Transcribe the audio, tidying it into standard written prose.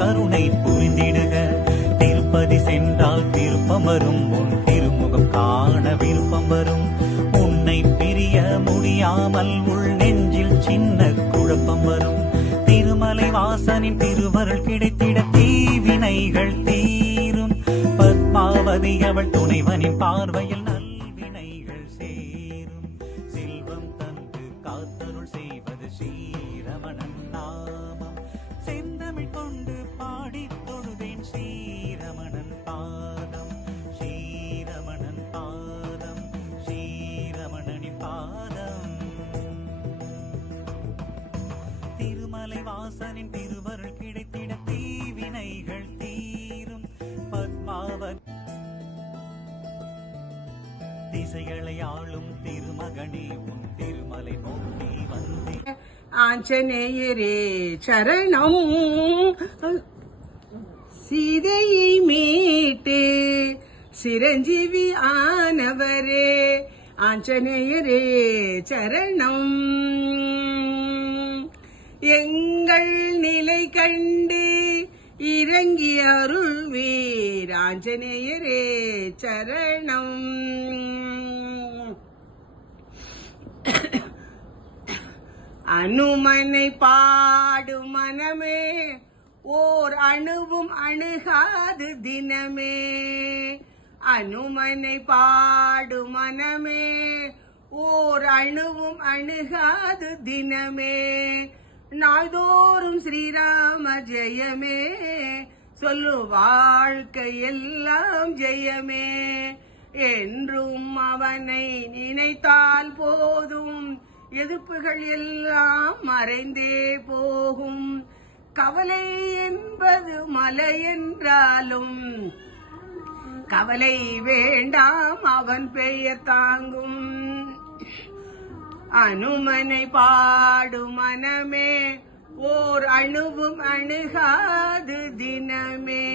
கருணை புரிந்திடுக. திருப்பதி சென்றால் திருப்பம் வரும், உன் திருமுகம் காண விருப்பம் வரும். உன்னை பிரிய முடியாமல் உள் நெஞ்சில் சின்ன குழப்பம் வரும். திருமலை வாசனின் திருவருள் கிடைத்திட தீவினைகள் தீரும். பத்மாவதி அவள் துணைவனின் பார்வையில் நல்வினைகள் சேரும். செல்வம் தந்து காத்தருள் செய்வது ஸ்ரீரமணன் நாமம். செந்தமிழ் கொண்டு பாடித் தொழுதேன் ஸ்ரீரமணன் பாதம். ஸ்ரீரமணன் பாதம், ஸ்ரீரமணனின் பாதம். திருமலை வாசனின் திருவருள் கிடைத்திட தீவினைகள் தீரும். பத்மாவதி திசைகளை ஆளும் திருமகனே, உன் திருமலை நோக்கி வந்தே. ஆஞ்சநேயரே சரணம். சீதையை மீட்டு சிரஞ்சீவி ஆனவரே ஆஞ்சநேயரே சரணம். எங்கள் நிலை கண்டு இறங்கி அருள்வீர் ஆஞ்சநேயரே சரணம். அனுமனை பாடும் மனமே ஓர் அணுவும் அணுகாது தினமே. அனுமனை பாடும் மனமே ஓர் அணுவும் அணுகாது தினமே. நாள்தோறும் ஸ்ரீராம ஜெயமே சொல்லு வாழ்க்கையெல்லாம் ஜெயமே. என்றும் அவனை நினைத்தால் போதும், எதிர்ப்புகள் எல்லாம் மறைந்தே போகும். கவலை என்பது மலை என்றாலும் கவலை வேண்டாம், அவன் பெயர் தாங்கும். அனுமனை பாடும் மனமே ஓர் அணுவும் அணுகாது தினமே.